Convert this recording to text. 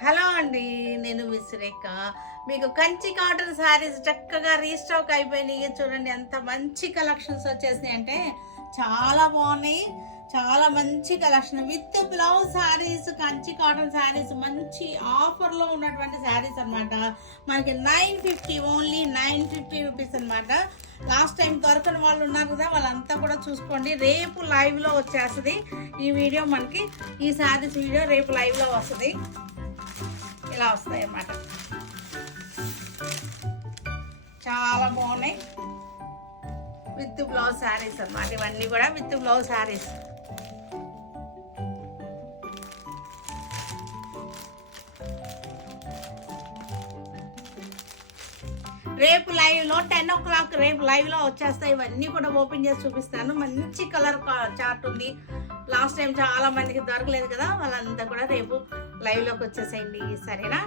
Hello అండి, నేను విశ్రేఖ. మీకు కంచి కాటన్ శారీస్ చక్కగా రీస్టాక్ అయిపోయినాయి. చూడండి ఎంత మంచి కలెక్షన్స్ వచ్చేసినాయి అంటే చాలా బాగున్నాయి. చాలా మంచి collection with blouse saris, Kanchi cotton saris మంచి ఆఫర్లో ఉన్నటువంటి శారీస్ అనమాట. మనకి 950, ఓన్లీ 950 రూపీస్ అనమాట. లాస్ట్ టైం దొరకని వాళ్ళు ఉన్నారు కదా, వాళ్ళంతా కూడా చూసుకోండి. రేపు లైవ్లో వచ్చేస్తుంది ఈ వీడియో. మనకి ఈ శారీస్ వీడియో రేపు లైవ్లో వస్తుంది. ఇలా వస్తాయి అన్నమాట. చాలా బాగున్నాయి విత్ బ్లౌజ్ శారీస్ అన్నమాట. ఇవన్నీ కూడా విత్ బ్లౌజ్ శారీస్. రేపు లైవ్లో 10 o'clock రేపు లైవ్లో వచ్చేస్తాయి. ఇవన్నీ కూడా ఓపెన్ చేసి చూపిస్తాను. మంచి కలర్ చార్ట్ ఉంది. లాస్ట్ టైం చాలా మందికి దొరకలేదు కదా, వాళ్ళంతా కూడా రేపు లైవ్లోకి వచ్చేసేయండి. సరేనా?